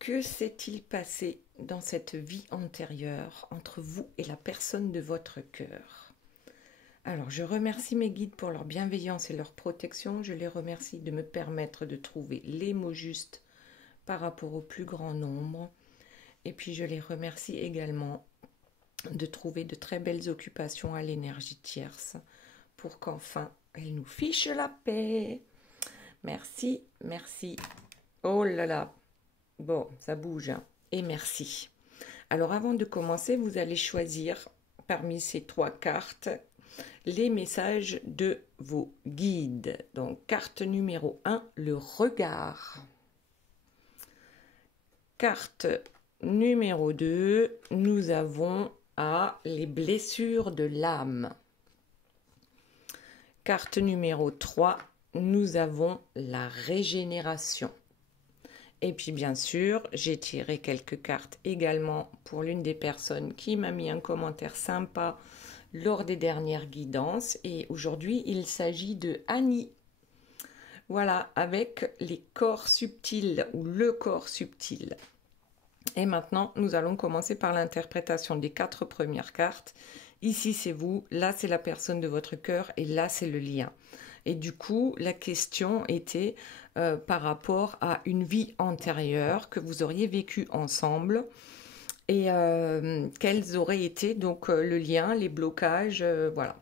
Que s'est-il passé dans cette vie antérieure entre vous et la personne de votre cœur? Alors, je remercie mes guides pour leur bienveillance et leur protection. Je les remercie de me permettre de trouver les mots justes par rapport au plus grand nombre. Et puis, je les remercie également de trouver de très belles occupations à l'énergie tierce pour qu'enfin, elles nous fichent la paix. Merci, merci. Oh là là. Bon, ça bouge, hein. Et merci. Alors, avant de commencer, vous allez choisir parmi ces 3 cartes les messages de vos guides. Donc, carte numéro 1, le regard. Carte numéro 2, nous avons les blessures de l'âme. Carte numéro 3, nous avons la régénération. Et puis bien sûr, j'ai tiré quelques cartes également pour l'une des personnes qui m'a mis un commentaire sympa lors des dernières guidances. Et aujourd'hui, il s'agit de Annie. Voilà, avec les corps subtils ou le corps subtil. Et maintenant, nous allons commencer par l'interprétation des 4 premières cartes. Ici, c'est vous, là, c'est la personne de votre cœur et là, c'est le lien. Et du coup, la question était par rapport à une vie antérieure que vous auriez vécue ensemble et quels auraient été donc le lien, les blocages, voilà.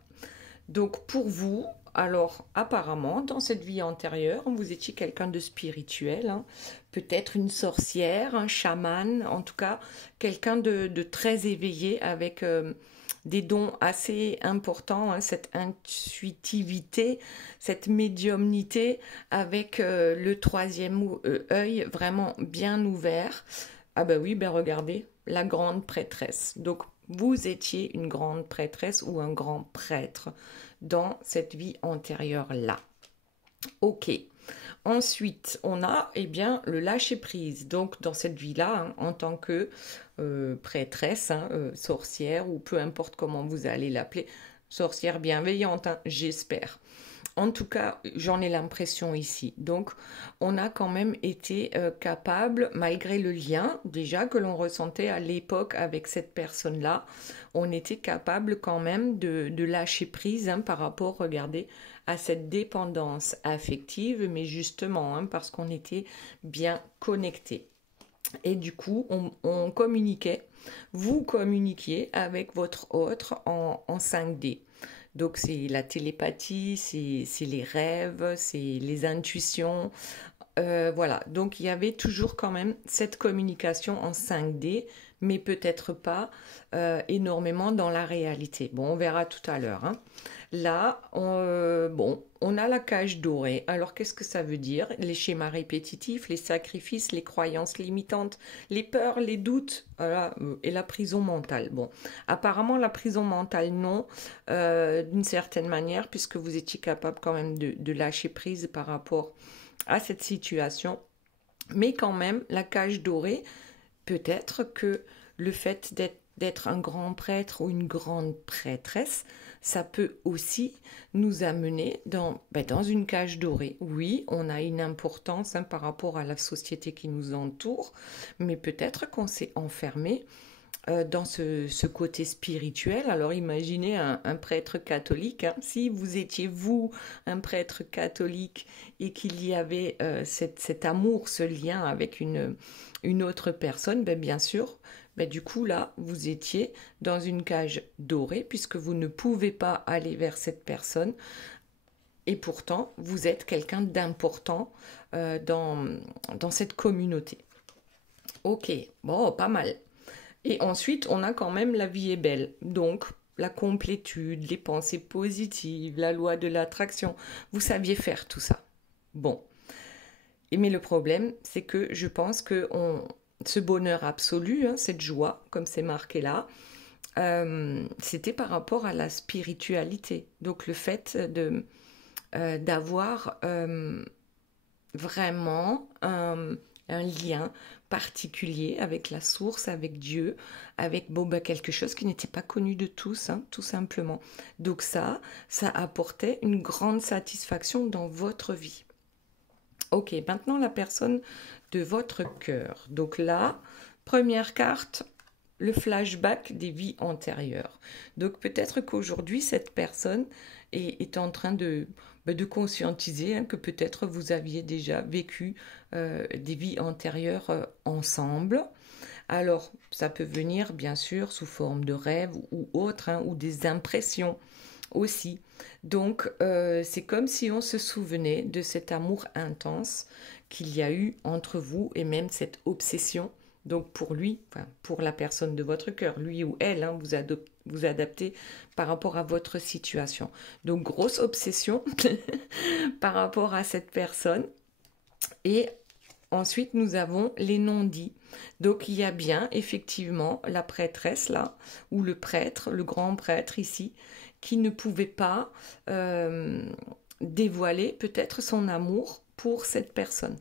Donc pour vous, alors apparemment, dans cette vie antérieure, vous étiez quelqu'un de spirituel, hein, peut-être une sorcière, un chaman, en tout cas quelqu'un de très éveillé avec des dons assez importants, hein, cette intuitivité, cette médiumnité avec le 3e œil vraiment bien ouvert. Ah ben oui, ben regardez, la grande prêtresse. Donc vous étiez une grande prêtresse ou un grand prêtre dans cette vie antérieure-là. Ok. Ensuite, on a bien le lâcher-prise. Donc, dans cette vie-là, hein, en tant que prêtresse, hein, sorcière, ou peu importe comment vous allez l'appeler, sorcière bienveillante, hein, j'espère. En tout cas, j'en ai l'impression ici. Donc, on a quand même été capable, malgré le lien déjà que l'on ressentait à l'époque avec cette personne-là, on était capable quand même de lâcher prise, hein, par rapport, regardez, à cette dépendance affective, mais justement, hein, parce qu'on était bien connectés. Et du coup, on communiquait, vous communiquiez avec votre autre en 5D. Donc c'est la télépathie, c'est les rêves, c'est les intuitions. Voilà, donc il y avait toujours quand même cette communication en 5D, mais peut-être pas énormément dans la réalité. Bon, on verra tout à l'heure, hein. Là, on a la cage dorée. Alors, qu'est-ce que ça veut dire? Les schémas répétitifs, les sacrifices, les croyances limitantes, les peurs, les doutes, voilà, et la prison mentale. Bon, apparemment, la prison mentale, non, d'une certaine manière, puisque vous étiez capable quand même de lâcher prise par rapport à cette situation. Mais quand même, la cage dorée, peut-être que le fait d'être un grand prêtre ou une grande prêtresse, ça peut aussi nous amener dans une cage dorée. Oui, on a une importance, hein, par rapport à la société qui nous entoure, mais peut-être qu'on s'est enfermé dans ce côté spirituel. Alors imaginez un prêtre catholique, hein. Si vous étiez vous un prêtre catholique et qu'il y avait cet amour, ce lien avec une autre personne, bien sûr, du coup là vous étiez dans une cage dorée puisque vous ne pouvez pas aller vers cette personne et pourtant vous êtes quelqu'un d'important dans cette communauté. Ok, bon, pas mal. Et ensuite, on a quand même la vie est belle. Donc, la complétude, les pensées positives, la loi de l'attraction. Vous saviez faire tout ça. Bon. Mais le problème, c'est que je pense que ce bonheur absolu, hein, cette joie, comme c'est marqué là, c'était par rapport à la spiritualité. Donc, le fait d'avoir vraiment un lien particulier avec la source, avec Dieu, avec quelque chose qui n'était pas connu de tous, hein, tout simplement. Donc ça apportait une grande satisfaction dans votre vie. Ok, maintenant la personne de votre cœur. Donc là, première carte, le flashback des vies antérieures. Donc peut-être qu'aujourd'hui, cette personne est en train de conscientiser hein, que peut-être vous aviez déjà vécu des vies antérieures ensemble. Alors, ça peut venir bien sûr sous forme de rêves ou autre, hein, ou des impressions aussi. Donc, c'est comme si on se souvenait de cet amour intense qu'il y a eu entre vous et même cette obsession. Donc, pour lui, enfin, pour la personne de votre cœur, lui ou elle, hein, vous adaptez par rapport à votre situation. Donc, grosse obsession par rapport à cette personne. Et ensuite, nous avons les non-dits. Donc, il y a bien effectivement la prêtresse là, ou le prêtre, le grand prêtre ici, qui ne pouvait pas dévoiler peut-être son amour pour cette personne.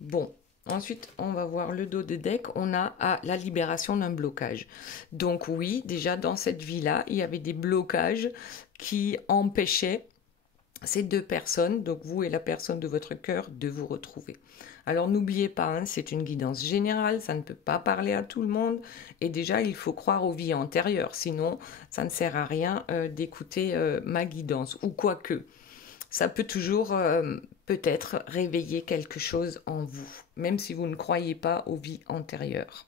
Bon, ensuite, on va voir le dos de deck. On a la libération d'un blocage. Donc oui, déjà dans cette vie-là, il y avait des blocages qui empêchaient ces deux personnes, donc vous et la personne de votre cœur, de vous retrouver. Alors n'oubliez pas, hein, c'est une guidance générale, ça ne peut pas parler à tout le monde. Et déjà, il faut croire aux vies antérieures, sinon ça ne sert à rien d'écouter ma guidance. Ou quoique, ça peut toujours peut-être réveiller quelque chose en vous, même si vous ne croyez pas aux vies antérieures.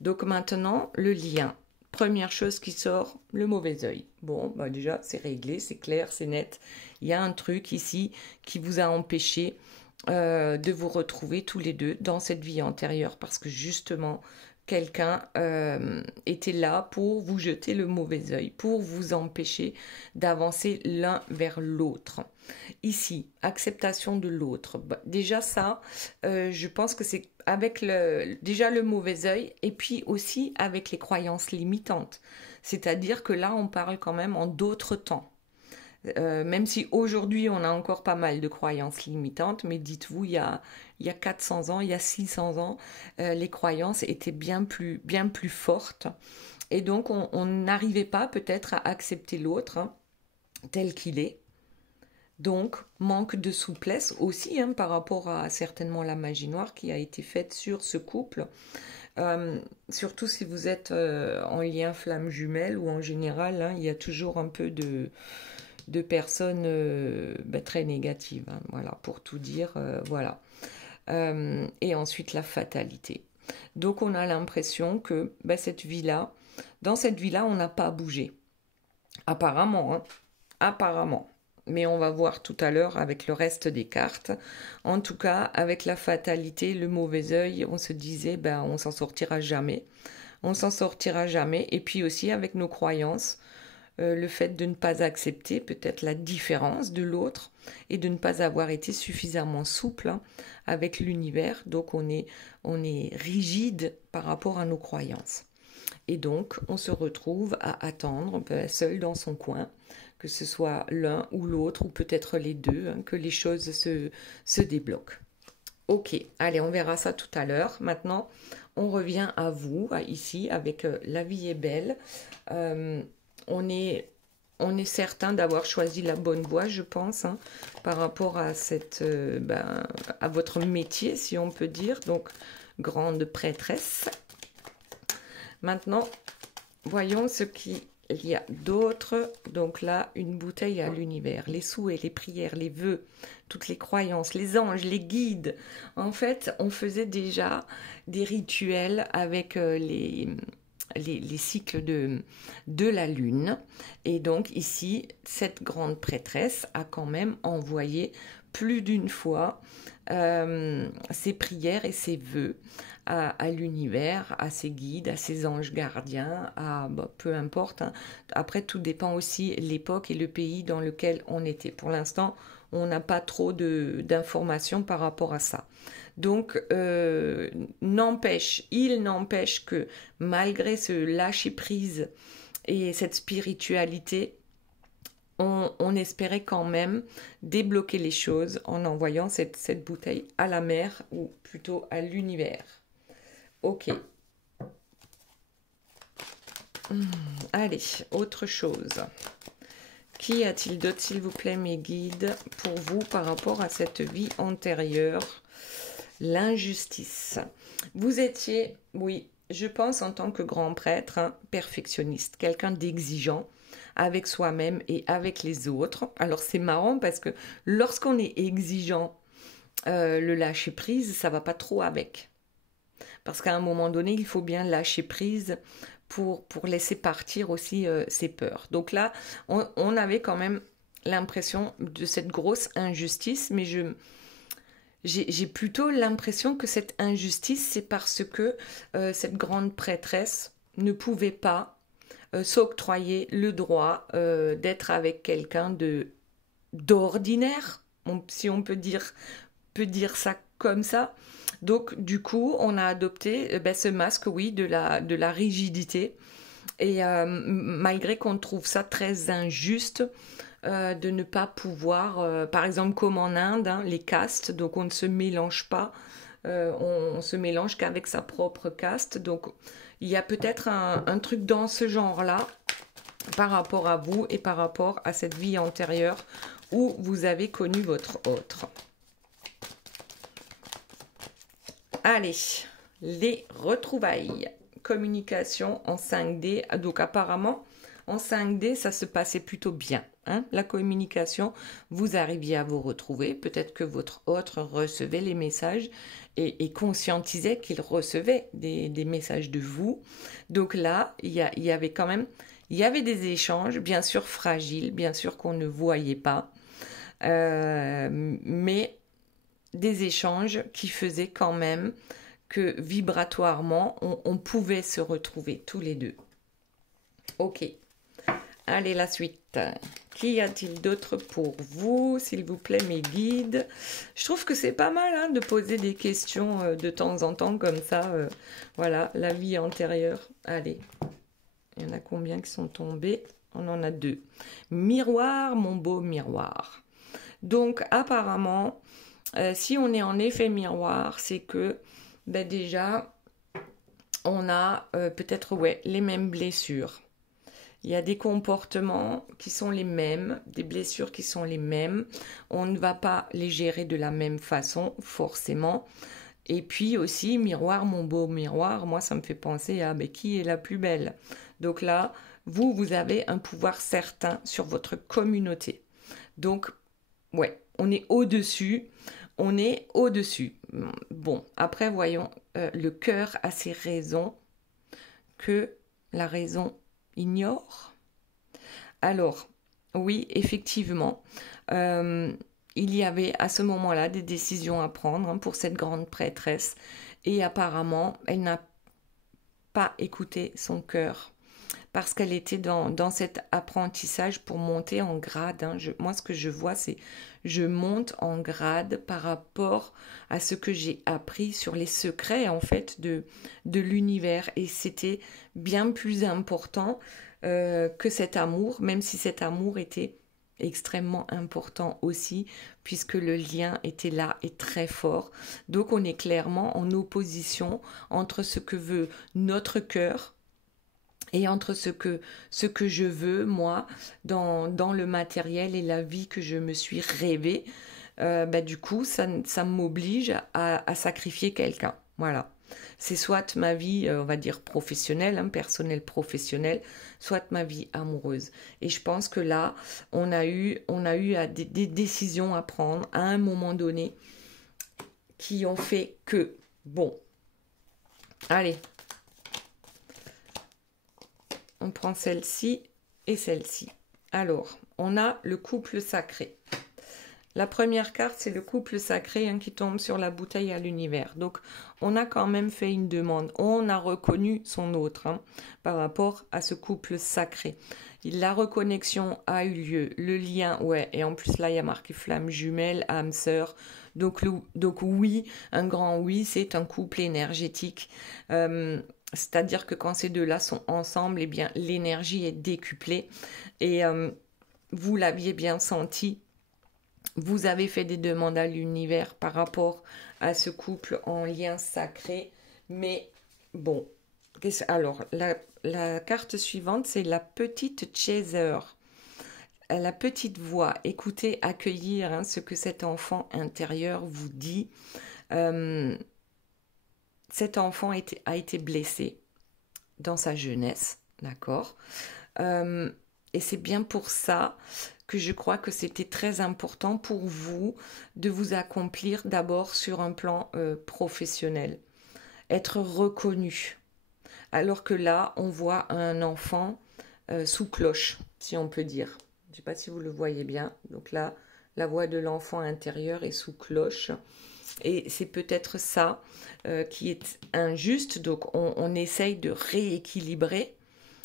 Donc maintenant, le lien. Première chose qui sort, le mauvais œil. Bon, bah déjà, c'est réglé, c'est clair, c'est net. Il y a un truc ici qui vous a empêché de vous retrouver tous les deux dans cette vie antérieure parce que justement, quelqu'un était là pour vous jeter le mauvais œil, pour vous empêcher d'avancer l'un vers l'autre. Ici, acceptation de l'autre. Bah, déjà ça, je pense que c'est avec déjà le mauvais œil et puis aussi avec les croyances limitantes. C'est-à-dire que là, on parle quand même en d'autres temps. Même si aujourd'hui, on a encore pas mal de croyances limitantes, mais dites-vous, il y a 400 ans, il y a 600 ans, les croyances étaient bien plus fortes. Et donc, on n'arrivait pas peut-être à accepter l'autre hein, tel qu'il est. Donc, manque de souplesse aussi hein, par rapport à certainement la magie noire qui a été faite sur ce couple. Surtout si vous êtes en lien flamme jumelle ou en général, hein, il y a toujours un peu de personnes très négatives. Hein, voilà, pour tout dire, voilà. Et ensuite, la fatalité. Donc, on a l'impression que cette vie-là, dans cette vie-là, on n'a pas bougé. Apparemment, hein, apparemment. Mais on va voir tout à l'heure avec le reste des cartes. En tout cas, avec la fatalité, le mauvais œil, on se disait, on s'en sortira jamais. On s'en sortira jamais. Et puis aussi avec nos croyances, le fait de ne pas accepter peut-être la différence de l'autre et de ne pas avoir été suffisamment souple hein, avec l'univers. Donc on est rigide par rapport à nos croyances. Et donc on se retrouve à attendre seul dans son coin, que ce soit l'un ou l'autre, ou peut-être les deux, hein, que les choses se débloquent. Ok, allez, on verra ça tout à l'heure. Maintenant, on revient à vous, ici, avec La vie est belle. On est certain d'avoir choisi la bonne voie, je pense, hein, par rapport à à votre métier, si on peut dire. Donc, grande prêtresse. Maintenant, voyons ce qu'il y a d'autre. Donc là, une bouteille à l'univers. Les souhaits, les prières, les vœux, toutes les croyances, les anges, les guides. En fait, on faisait déjà des rituels avec les cycles de la lune. Et donc ici, cette grande prêtresse a quand même envoyé plus d'une fois ses prières et ses vœux à l'univers, à ses guides, à ses anges gardiens, peu importe. Hein. Après, tout dépend aussi l'époque et le pays dans lequel on était. Pour l'instant, on n'a pas trop d'informations par rapport à ça. Donc, il n'empêche que malgré ce lâcher-prise et cette spiritualité, on espérait quand même débloquer les choses en envoyant cette bouteille à la mer, ou plutôt à l'univers. Ok. Allez, autre chose. Qu'y a-t-il d'autre, s'il vous plaît, mes guides, pour vous par rapport à cette vie antérieure? l'injustice. Vous étiez, oui, je pense en tant que grand prêtre, hein, perfectionniste, quelqu'un d'exigeant avec soi-même et avec les autres. Alors c'est marrant parce que lorsqu'on est exigeant, le lâcher prise, ça va pas trop avec. Parce qu'à un moment donné, il faut bien lâcher prise pour laisser partir aussi ses peurs. Donc là, on avait quand même l'impression de cette grosse injustice, mais j'ai plutôt l'impression que cette injustice, c'est parce que cette grande prêtresse ne pouvait pas s'octroyer le droit d'être avec quelqu'un d'ordinaire, si on peut dire ça comme ça. Donc du coup, on a adopté ce masque, oui, de la rigidité. Et malgré qu'on trouve ça très injuste, de ne pas pouvoir, par exemple comme en Inde, hein, les castes, donc on ne se mélange pas, on se mélange qu'avec sa propre caste. Donc il y a peut-être un truc dans ce genre-là par rapport à vous et par rapport à cette vie antérieure où vous avez connu votre autre. Allez, les retrouvailles. Communication en 5D. Donc apparemment, en 5D, ça se passait plutôt bien. Hein, la communication, vous arriviez à vous retrouver. Peut-être que votre autre recevait les messages et conscientisait qu'il recevait des messages de vous. Donc là, il y avait quand même... Il y avait des échanges, bien sûr fragiles, bien sûr qu'on ne voyait pas, mais des échanges qui faisaient quand même que vibratoirement, on pouvait se retrouver tous les deux. Ok. Allez, la suite. Qu'y a-t-il d'autre pour vous, s'il vous plaît, mes guides? Je trouve que c'est pas mal hein, de poser des questions de temps en temps comme ça. Voilà, la vie antérieure. Allez. Il y en a combien qui sont tombés? On en a 2. Miroir, mon beau miroir. Donc, apparemment, si on est en effet miroir, c'est que déjà, on a peut-être les mêmes blessures. Il y a des comportements qui sont les mêmes, des blessures qui sont les mêmes. On ne va pas les gérer de la même façon, forcément. Et puis aussi, miroir, mon beau miroir, moi, ça me fait penser à qui est la plus belle. Donc là, vous avez un pouvoir certain sur votre communauté. Donc, ouais, on est au-dessus. On est au-dessus. Bon, après, voyons, le cœur a ses raisons que la raison ignore. Alors, oui, effectivement, il y avait à ce moment-là des décisions à prendre pour cette grande prêtresse et apparemment, elle n'a pas écouté son cœur parce qu'elle était dans cet apprentissage pour monter en grade. Hein. Moi, ce que je vois, c'est je monte en grade par rapport à ce que j'ai appris sur les secrets, en fait, de l'univers. Et c'était bien plus important que cet amour, même si cet amour était extrêmement important aussi, puisque le lien était là et très fort. Donc, on est clairement en opposition entre ce que veut notre cœur, et entre ce que je veux, moi, dans le matériel et la vie que je me suis rêvée, du coup, ça m'oblige à sacrifier quelqu'un. Voilà. C'est soit ma vie, on va dire, professionnelle, hein, personnelle professionnelle, soit ma vie amoureuse. Et je pense que là, on a eu des décisions à prendre à un moment donné qui ont fait que, bon, allez, on prend celle-ci et celle-ci. Alors, on a le couple sacré. La première carte, c'est le couple sacré qui tombe sur la bouteille à l'univers. Donc, on a quand même fait une demande. On a reconnu son autre par rapport à ce couple sacré. La reconnexion a eu lieu. Le lien, ouais. Et en plus, là, il y a marqué flamme jumelle, âme sœur. Donc oui, un grand oui, c'est un couple énergétique. C'est-à-dire que quand ces deux-là sont ensemble, eh bien, l'énergie est décuplée. Et vous l'aviez bien senti, vous avez fait des demandes à l'univers par rapport à ce couple en lien sacré. Mais bon, alors, la carte suivante, c'est la petite chaser. La petite voix, écoutez, accueillir ce que cet enfant intérieur vous dit. Cet enfant a été blessé dans sa jeunesse, d'accord? Et c'est bien pour ça que je crois que c'était très important pour vous de vous accomplir d'abord sur un plan professionnel, être reconnu. Alors que là, on voit un enfant sous cloche, si on peut dire. Je ne sais pas si vous le voyez bien. Donc là, la voix de l'enfant intérieur est sous cloche. Et c'est peut-être ça qui est injuste. Donc on essaye de rééquilibrer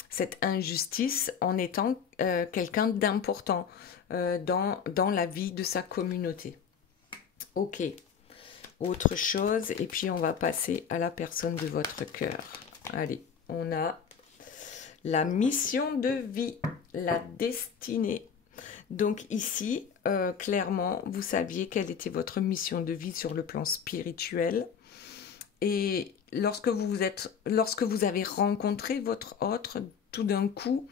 cette injustice en étant quelqu'un d'important dans la vie de sa communauté. Ok, autre chose, et puis on va passer à la personne de votre cœur. Allez, on a la mission de vie, la destinée. Donc ici, clairement, vous saviez quelle était votre mission de vie sur le plan spirituel. Et lorsque vous avez rencontré votre autre, tout d'un coup,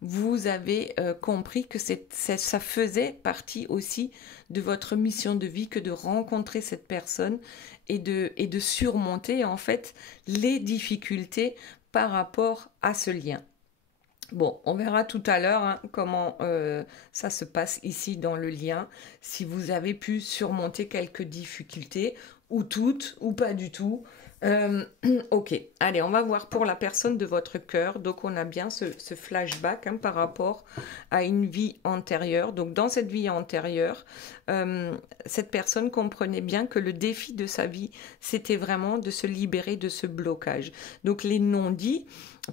vous avez compris que ça faisait partie aussi de votre mission de vie que de rencontrer cette personne et de surmonter en fait les difficultés par rapport à ce lien. Bon, on verra tout à l'heure comment ça se passe ici dans le lien, si vous avez pu surmonter quelques difficultés, ou toutes, ou pas du tout. Ok, allez, on va voir pour la personne de votre cœur. Donc, on a bien ce flashback par rapport à une vie antérieure. Donc, dans cette vie antérieure, cette personne comprenait bien que le défi de sa vie, c'était vraiment de se libérer de ce blocage. Donc, les non-dits,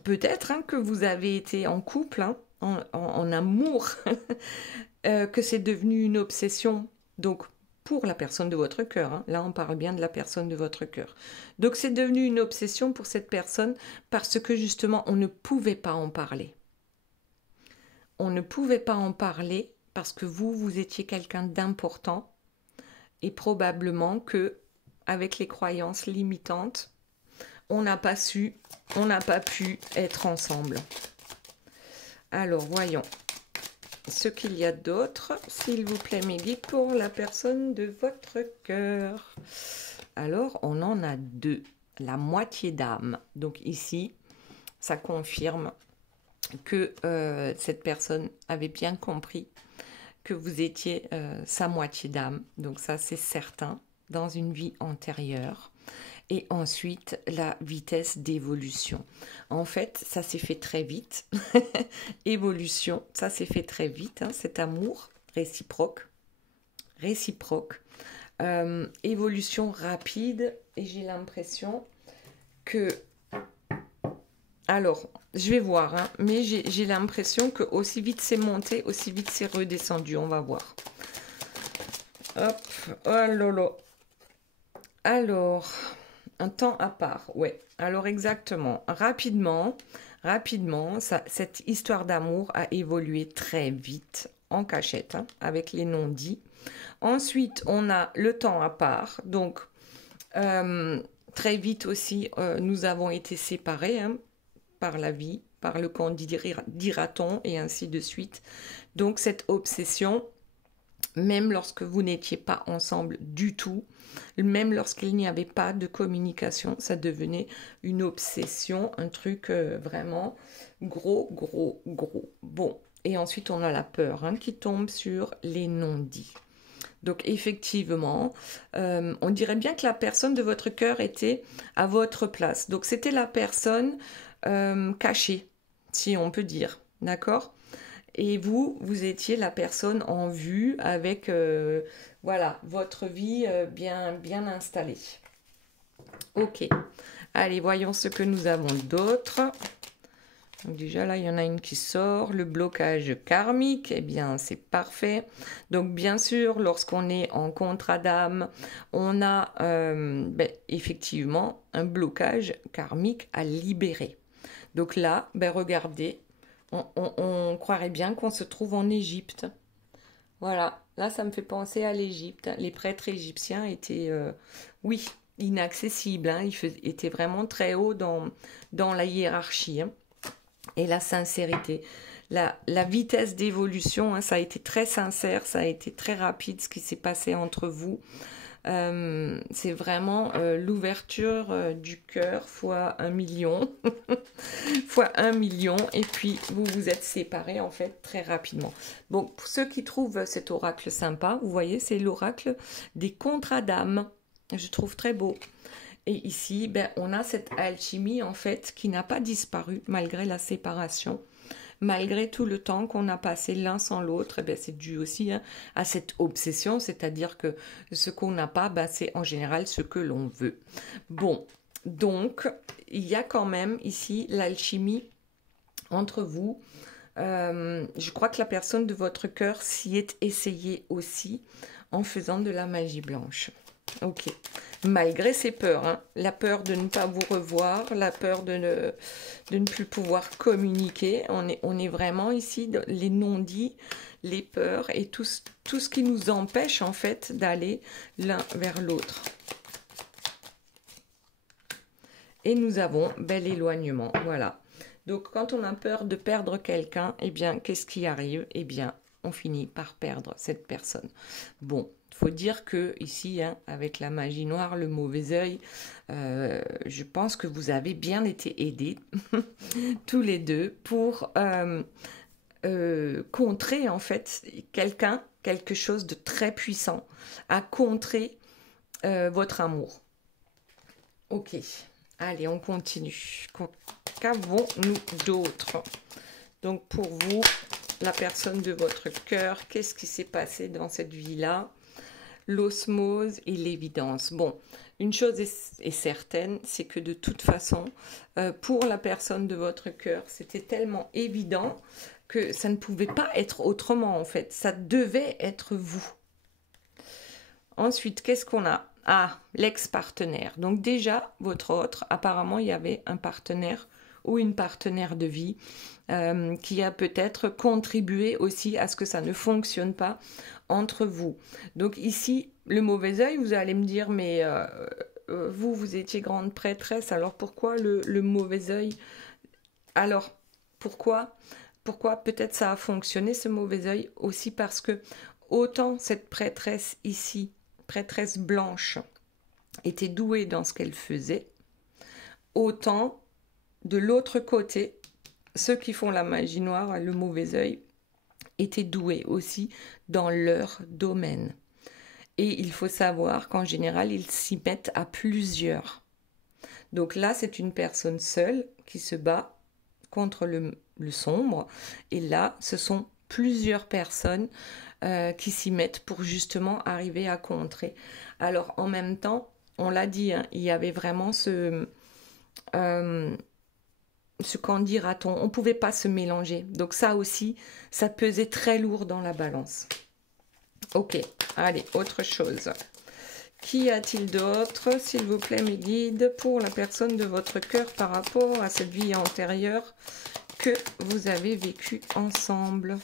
peut-être que vous avez été en couple, en amour, que c'est devenu une obsession. Donc, pour la personne de votre cœur. Là, on parle bien de la personne de votre cœur. Donc, c'est devenu une obsession pour cette personne parce que, justement, on ne pouvait pas en parler. On ne pouvait pas en parler parce que vous étiez quelqu'un d'important et probablement que, avec les croyances limitantes, on n'a pas pu être ensemble. Alors, voyons ce qu'il y a d'autre, s'il vous plaît, mes guides, pour la personne de votre cœur. Alors, on en a deux. La moitié d'âme. Donc ici, ça confirme que cette personne avait bien compris que vous étiez sa moitié d'âme. Donc ça, c'est certain, dans une vie antérieure. Et ensuite, la vitesse d'évolution. En fait, ça s'est fait très vite. Évolution, ça s'est fait très vite. Cet amour réciproque. Évolution rapide. Et j'ai l'impression que... Alors, je vais voir. Mais j'ai l'impression que aussi vite c'est monté, aussi vite c'est redescendu. On va voir. Hop. Oh lolo. Alors... Un temps à part, ouais. Alors exactement, rapidement, cette histoire d'amour a évolué très vite, en cachette, avec les non-dits. Ensuite, on a le temps à part, donc très vite aussi, nous avons été séparés par la vie, par le quand dira-t-on, et ainsi de suite. Donc cette obsession, même lorsque vous n'étiez pas ensemble du tout, même lorsqu'il n'y avait pas de communication, ça devenait une obsession, un truc vraiment gros. Bon, et ensuite on a la peur qui tombe sur les non-dits. Donc effectivement, on dirait bien que la personne de votre cœur était à votre place. Donc c'était la personne cachée, si on peut dire, d'accord ? Et vous étiez la personne en vue avec, voilà, votre vie bien installée. Ok. Allez, voyons ce que nous avons d'autre. Donc déjà, là, il y en a une qui sort. Le blocage karmique, eh bien, c'est parfait. Donc, bien sûr, lorsqu'on est en contrat d'âme, on a effectivement un blocage karmique à libérer. Donc là, regardez. On croirait bien qu'on se trouve en Égypte. Voilà, là ça me fait penser à l'Égypte. Les prêtres égyptiens étaient, inaccessibles. Ils étaient vraiment très hauts dans la hiérarchie. Et la sincérité. La vitesse d'évolution, ça a été très sincère, ça a été très rapide ce qui s'est passé entre vous. C'est vraiment l'ouverture du cœur fois 1 million, fois 1 million, et puis vous vous êtes séparés en fait très rapidement. Bon, pour ceux qui trouvent cet oracle sympa, vous voyez, c'est l'oracle des contrats d'âme. Je trouve très beau. Et ici, ben, on a cette alchimie en fait qui n'a pas disparu malgré la séparation. Malgré tout le temps qu'on a passé l'un sans l'autre, eh c'est dû aussi à cette obsession, c'est-à-dire que ce qu'on n'a pas, c'est en général ce que l'on veut. Bon, donc, il y a quand même ici l'alchimie entre vous. Je crois que la personne de votre cœur s'y est essayée aussi en faisant de la magie blanche. Ok. Malgré ses peurs, hein. La peur de ne pas vous revoir, la peur de ne plus pouvoir communiquer. On est vraiment ici, les non-dits, les peurs et tout ce qui nous empêche en fait d'aller l'un vers l'autre. Et nous avons l'éloignement, voilà. Donc quand on a peur de perdre quelqu'un, eh bien qu'est-ce qui arrive? Eh bien on finit par perdre cette personne. Bon, il faut dire que ici, hein, avec la magie noire, le mauvais œil, je pense que vous avez bien été aidés, tous les deux, pour contrer en fait quelque chose de très puissant, à contrer votre amour. Ok, allez, on continue. Qu'avons-nous d'autre? Donc pour vous, la personne de votre cœur, qu'est-ce qui s'est passé dans cette vie-là? L'osmose et l'évidence. Bon, une chose est certaine, c'est que de toute façon, pour la personne de votre cœur, c'était tellement évident que ça ne pouvait pas être autrement en fait. Ça devait être vous. Ensuite, qu'est-ce qu'on a? Ah, l'ex-partenaire. Donc déjà, votre autre, apparemment, il y avait un partenaire ou une partenaire de vie qui a peut-être contribué aussi à ce que ça ne fonctionne pas entre vous. Donc ici, le mauvais œil, vous allez me dire, mais vous étiez grande prêtresse, alors pourquoi le mauvais œil? Alors, pourquoi peut-être ça a fonctionné, ce mauvais œil? Aussi parce que autant cette prêtresse ici, prêtresse blanche, était douée dans ce qu'elle faisait, autant de l'autre côté, ceux qui font la magie noire, le mauvais œil, étaient doués aussi dans leur domaine. Et il faut savoir qu'en général, ils s'y mettent à plusieurs. Donc là, c'est une personne seule qui se bat contre le sombre. Et là, ce sont plusieurs personnes qui s'y mettent pour justement arriver à contrer. Alors, en même temps, on l'a dit, hein, il y avait vraiment ce qu'en dira-t-on, on ne pouvait pas se mélanger. Donc ça aussi, ça pesait très lourd dans la balance. Ok, allez, autre chose. Qu'y a-t-il d'autre, s'il vous plaît, mes guides, pour la personne de votre cœur par rapport à cette vie antérieure que vous avez vécue ensemble?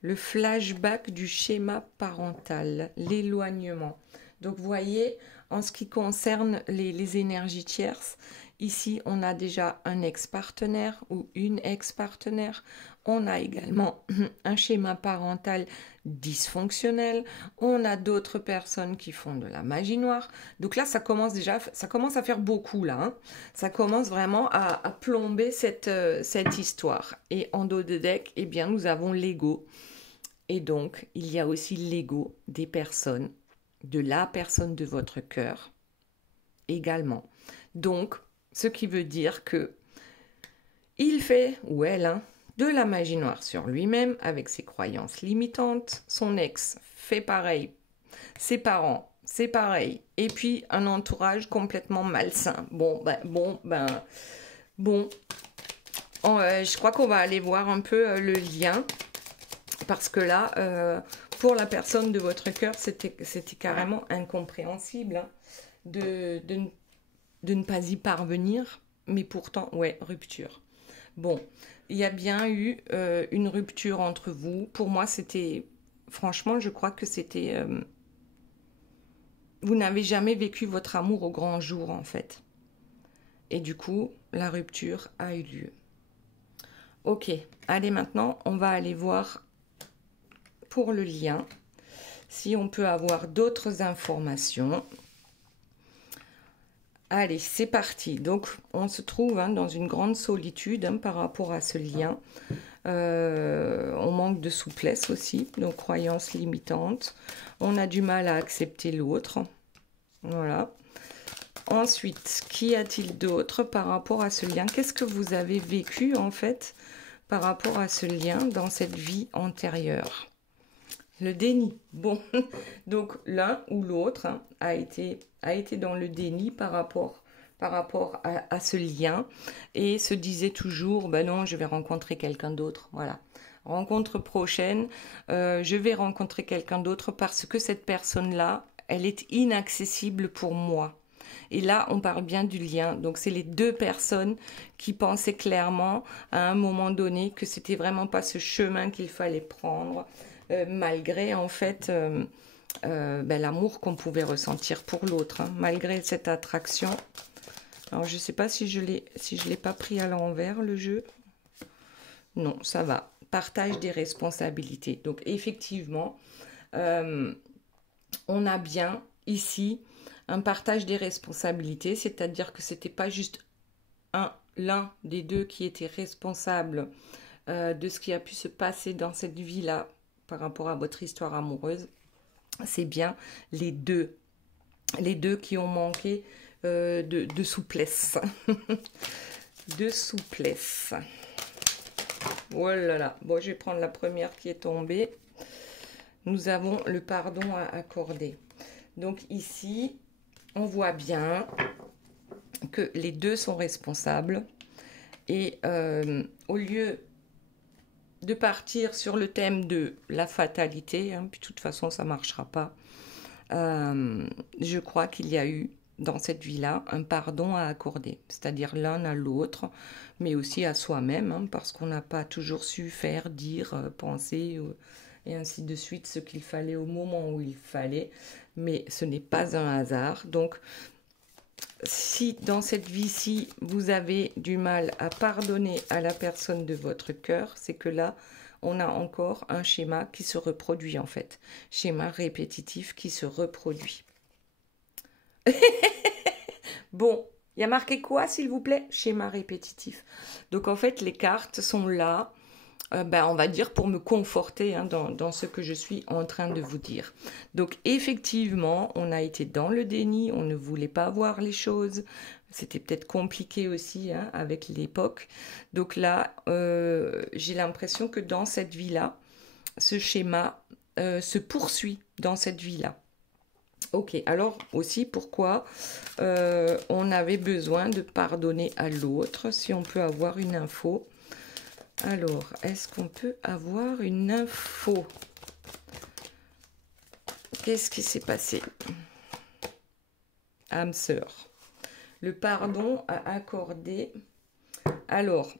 Le flashback du schéma parental, l'éloignement. Donc, vous voyez, en ce qui concerne les énergies tierces, ici, on a déjà un ex-partenaire ou une ex-partenaire. On a également un schéma parental dysfonctionnel. On a d'autres personnes qui font de la magie noire. Donc là, ça commence à faire beaucoup là. Hein. Ça commence vraiment à plomber cette histoire. Et en dos de deck, eh bien, nous avons l'ego. Et donc, il y a aussi l'ego des personnes, de la personne de votre cœur également. Donc, ce qui veut dire que il fait, ou elle, hein, de la magie noire sur lui-même avec ses croyances limitantes. Son ex fait pareil. Ses parents, c'est pareil. Et puis, un entourage complètement malsain. Je crois qu'on va aller voir un peu le lien. Parce que là, pour la personne de votre cœur, c'était carrément incompréhensible hein, de ne pas y parvenir. Mais pourtant, ouais, rupture. Bon, il y a bien eu une rupture entre vous. Pour moi, c'était... Franchement, je crois que c'était... vous n'avez jamais vécu votre amour au grand jour, en fait. Et du coup, la rupture a eu lieu. Ok, allez maintenant, on va aller voir... pour le lien. si on peut avoir d'autres informations. Allez, c'est parti. Donc, on se trouve dans une grande solitude par rapport à ce lien. On manque de souplesse aussi, nos croyances limitantes. On a du mal à accepter l'autre. Voilà. Ensuite, qu'y a-t-il d'autre par rapport à ce lien? Qu'est-ce que vous avez vécu en fait par rapport à ce lien dans cette vie antérieure? Le déni. Bon, donc l'un ou l'autre a été dans le déni par rapport à ce lien et se disait toujours, ben non, je vais rencontrer quelqu'un d'autre. Voilà. Rencontre prochaine, je vais rencontrer quelqu'un d'autre parce que cette personne-là, elle est inaccessible pour moi. Et là, on parle bien du lien. Donc, c'est les deux personnes qui pensaient clairement à un moment donné que c'était vraiment pas ce chemin qu'il fallait prendre. Malgré en fait l'amour qu'on pouvait ressentir pour l'autre, malgré cette attraction. Alors je sais pas si je l'ai pas pris à l'envers le jeu. Non, ça va. Partage des responsabilités. Donc effectivement, on a bien ici un partage des responsabilités, c'est-à-dire que c'était pas juste l'un des deux qui était responsable de ce qui a pu se passer dans cette vie-là par rapport à votre histoire amoureuse, c'est bien les deux qui ont manqué de souplesse. De souplesse. Oh là là, bon, je vais prendre la première qui est tombée. Nous avons le pardon à accorder. Donc ici, on voit bien que les deux sont responsables et au lieu de partir sur le thème de la fatalité, puis de toute façon ça ne marchera pas. Je crois qu'il y a eu dans cette vie-là un pardon à accorder, c'est-à-dire l'un à l'autre, mais aussi à soi-même, parce qu'on n'a pas toujours su faire, dire, penser, et ainsi de suite, ce qu'il fallait au moment où il fallait, mais ce n'est pas un hasard. Donc, si dans cette vie-ci, vous avez du mal à pardonner à la personne de votre cœur, c'est que là, on a encore un schéma qui se reproduit en fait. Schéma répétitif qui se reproduit. Bon, il y a marqué quoi s'il vous plaît? Schéma répétitif. Donc en fait, les cartes sont là, on va dire, pour me conforter dans ce que je suis en train de vous dire. Donc effectivement, on a été dans le déni, on ne voulait pas voir les choses. C'était peut-être compliqué aussi avec l'époque. Donc là, j'ai l'impression que dans cette vie-là, ce schéma se poursuit dans cette vie-là. Ok, alors aussi pourquoi on avait besoin de pardonner à l'autre, si on peut avoir une info. Alors, est-ce qu'on peut avoir une info? Qu'est-ce qui s'est passé? Âme sœur. Le pardon à accorder. Alors,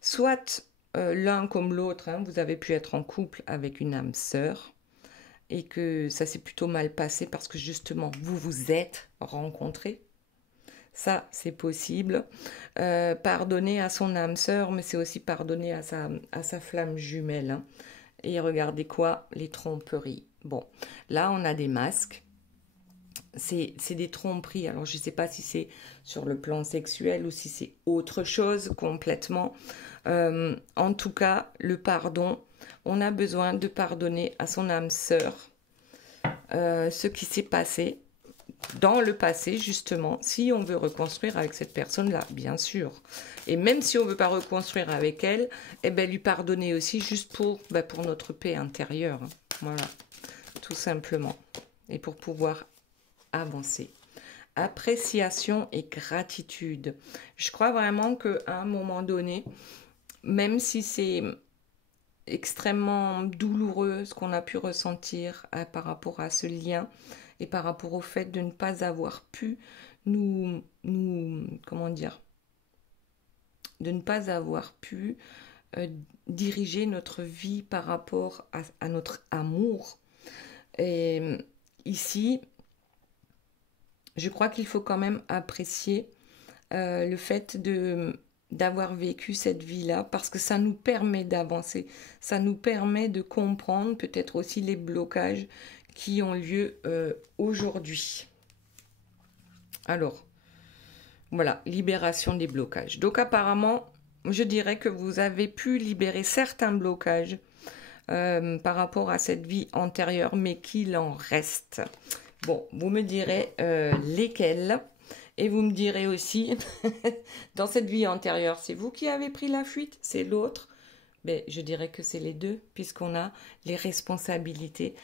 soit l'un comme l'autre, vous avez pu être en couple avec une âme sœur et que ça s'est plutôt mal passé parce que justement, vous vous êtes rencontrés. Ça, c'est possible. Pardonner à son âme sœur, mais c'est aussi pardonner à sa flamme jumelle. Et regardez quoi? Les tromperies. Bon, là, on a des masques. C'est des tromperies. Alors, je ne sais pas si c'est sur le plan sexuel ou si c'est autre chose complètement. En tout cas, le pardon, on a besoin de pardonner à son âme sœur ce qui s'est passé dans le passé, justement, si on veut reconstruire avec cette personne-là, bien sûr. Et même si on ne veut pas reconstruire avec elle, lui pardonner aussi juste pour notre paix intérieure. Voilà, tout simplement. Et pour pouvoir avancer. Appréciation et gratitude. Je crois vraiment qu'à un moment donné, même si c'est extrêmement douloureux ce qu'on a pu ressentir par rapport à ce lien et par rapport au fait de ne pas avoir pu de ne pas avoir pu diriger notre vie par rapport à notre amour. Et ici, je crois qu'il faut quand même apprécier le fait d'avoir vécu cette vie-là parce que ça nous permet d'avancer, ça nous permet de comprendre peut-être aussi les blocages qui ont lieu aujourd'hui. Alors, voilà, libération des blocages. Donc apparemment, je dirais que vous avez pu libérer certains blocages par rapport à cette vie antérieure, mais qu'il en reste. Bon, vous me direz lesquels, et vous me direz aussi, dans cette vie antérieure, c'est vous qui avez pris la fuite, c'est l'autre. Mais je dirais que c'est les deux, puisqu'on a les responsabilités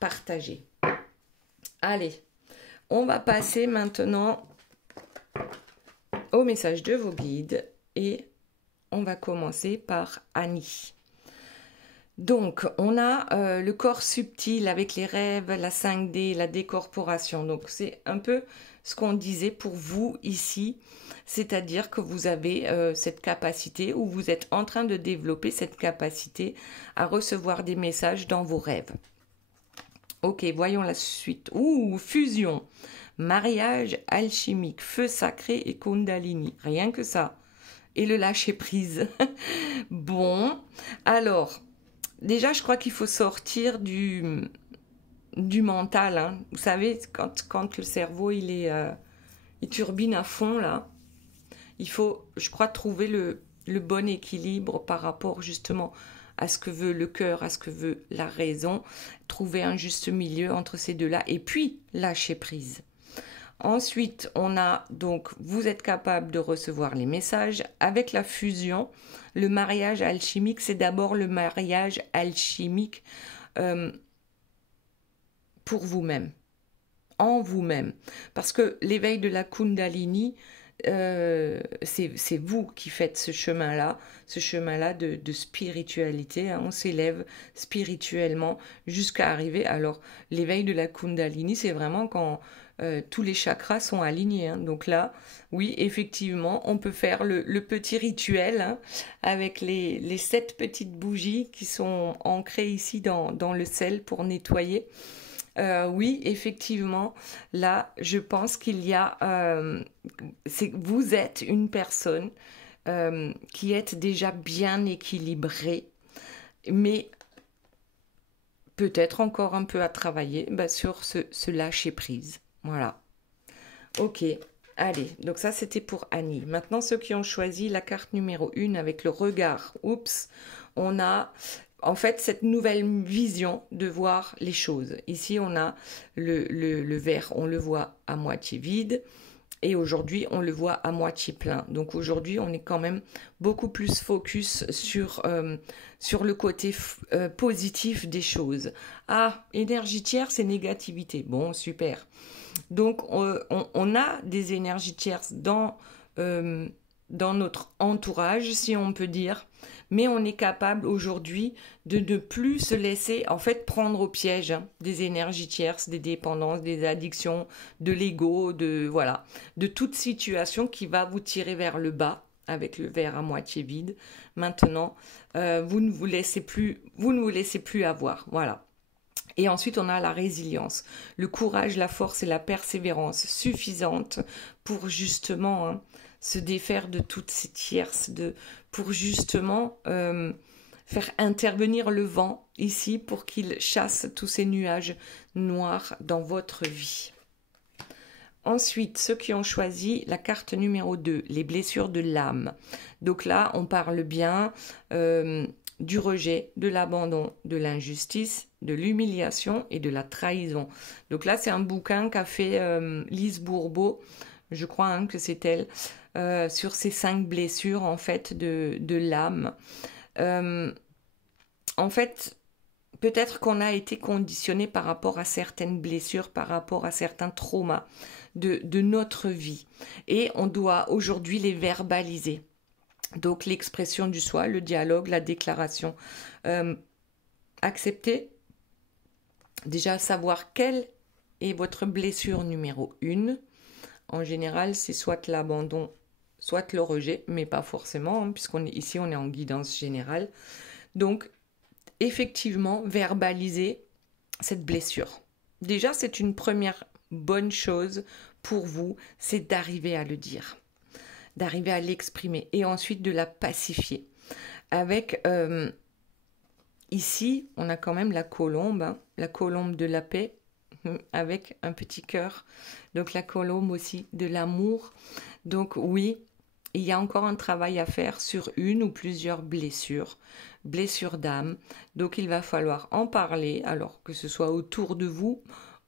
partagées. Allez, on va passer maintenant au message de vos guides, et on va commencer par Annie. Donc, on a le corps subtil avec les rêves, la 5D, la décorporation. Donc, c'est un peu ce qu'on disait pour vous ici, c'est-à-dire que vous avez cette capacité, ou vous êtes en train de développer cette capacité à recevoir des messages dans vos rêves. Ok, voyons la suite. Ouh, fusion, mariage alchimique, feu sacré et kundalini, rien que ça. Et le lâcher-prise. Bon, alors... Déjà, je crois qu'il faut sortir du mental. Hein. Vous savez, quand le cerveau il turbine à fond, là, il faut, je crois, trouver le bon équilibre par rapport justement à ce que veut le cœur, à ce que veut la raison. Trouver un juste milieu entre ces deux-là et puis lâcher prise. Ensuite, on a donc, vous êtes capable de recevoir les messages. Avec la fusion, le mariage alchimique, c'est d'abord le mariage alchimique pour vous-même, en vous-même. Parce que l'éveil de la Kundalini, c'est vous qui faites ce chemin-là de spiritualité. Hein. On s'élève spirituellement jusqu'à arriver. Alors, l'éveil de la Kundalini, c'est vraiment quand... tous les chakras sont alignés. Hein. Donc là, oui, effectivement, on peut faire le petit rituel hein, avec les 7 petites bougies qui sont ancrées ici dans le sel pour nettoyer. Oui, effectivement, là, je pense qu'il y a... vous êtes une personne qui est déjà bien équilibrée, mais peut-être encore un peu à travailler sur ce lâcher-prise. Voilà. Ok, allez, donc ça c'était pour Annie. Maintenant, ceux qui ont choisi la carte numéro 1 avec le regard, oups, on a en fait cette nouvelle vision de voir les choses. Ici, on a le verre, on le voit à moitié vide. Et aujourd'hui, on le voit à moitié plein. Donc aujourd'hui, on est quand même beaucoup plus focus sur le côté positif des choses. Ah, énergie tierce et négativité. Bon, super. Donc, on a des énergies tierces dans notre entourage, si on peut dire. Mais on est capable aujourd'hui de ne plus se laisser en fait prendre au piège hein, des énergies tierces, des dépendances, des addictions, de l'ego, de toute situation qui va vous tirer vers le bas avec le verre à moitié vide. Maintenant, vous ne vous laissez plus avoir. Voilà. Et ensuite, on a la résilience, le courage, la force et la persévérance suffisante pour justement hein, se défaire de toutes ces tierces, pour justement faire intervenir le vent ici pour qu'il chasse tous ces nuages noirs dans votre vie. Ensuite, ceux qui ont choisi la carte numéro 2, les blessures de l'âme. Donc là, on parle bien du rejet, de l'abandon, de l'injustice, de l'humiliation et de la trahison. Donc là, c'est un bouquin qu'a fait Lise Bourbeau, je crois hein, que c'est elle, sur ces 5 blessures en fait de l'âme. En fait, peut-être qu'on a été conditionné par rapport à certaines blessures, par rapport à certains traumas de notre vie. Et on doit aujourd'hui les verbaliser. Donc l'expression du soi, le dialogue, la déclaration. Accepter, déjà savoir quelle est votre blessure numéro 1. En général, c'est soit l'abandon, soit le rejet, mais pas forcément, hein, puisqu'on est ici, on est en guidance générale. Donc, effectivement, verbaliser cette blessure. Déjà, c'est une première bonne chose pour vous, c'est d'arriver à le dire, d'arriver à l'exprimer et ensuite de la pacifier avec ici, on a quand même la colombe, hein, la colombe de la paix, avec un petit cœur. Donc la colombe aussi de l'amour. Donc oui, il y a encore un travail à faire sur une ou plusieurs blessures d'âme. Donc il va falloir en parler, alors que ce soit autour de vous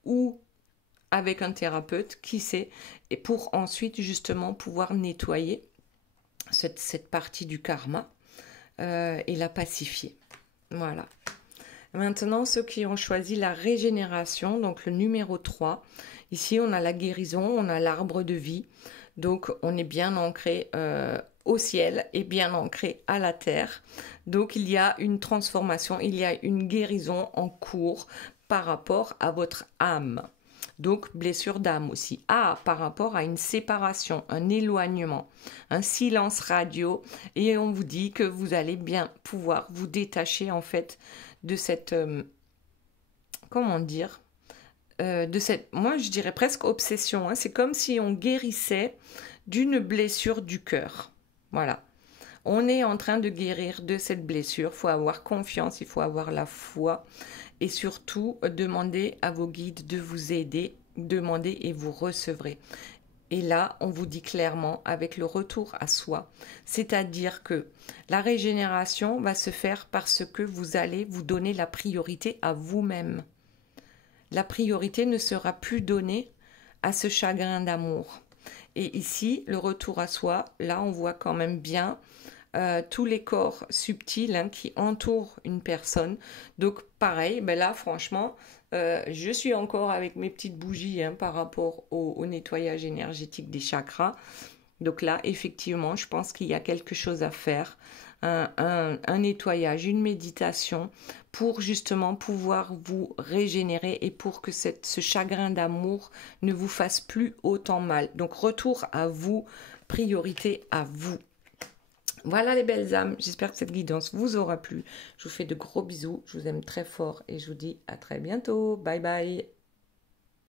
ou avec un thérapeute, qui sait, et pour ensuite justement pouvoir nettoyer cette partie du karma et la pacifier. Voilà. Maintenant, ceux qui ont choisi la régénération, donc le numéro 3, ici on a la guérison, on a l'arbre de vie, donc on est bien ancré au ciel et bien ancré à la terre. Donc il y a une transformation, il y a une guérison en cours par rapport à votre âme. Donc blessure d'âme aussi. Par rapport à une séparation, un éloignement, un silence radio, et on vous dit que vous allez bien pouvoir vous détacher en fait de cette, comment dire, de cette, moi je dirais presque obsession, hein. C'est comme si on guérissait d'une blessure du cœur. Voilà. On est en train de guérir de cette blessure. Il faut avoir confiance, il faut avoir la foi et surtout demander à vos guides de vous aider. Demandez et vous recevrez. Et là, on vous dit clairement avec le retour à soi, c'est-à-dire que la régénération va se faire parce que vous allez vous donner la priorité à vous-même. La priorité ne sera plus donnée à ce chagrin d'amour. Et ici, le retour à soi, là, on voit quand même bien tous les corps subtils, hein, qui entourent une personne. Donc, pareil, ben là, franchement, je suis encore avec mes petites bougies, hein, par rapport au nettoyage énergétique des chakras. Donc là, effectivement, je pense qu'il y a quelque chose à faire, un nettoyage, une méditation pour justement pouvoir vous régénérer et pour que ce chagrin d'amour ne vous fasse plus autant mal. Donc, retour à vous, priorité à vous. Voilà les belles âmes, j'espère que cette guidance vous aura plu. Je vous fais de gros bisous, je vous aime très fort et je vous dis à très bientôt. Bye bye.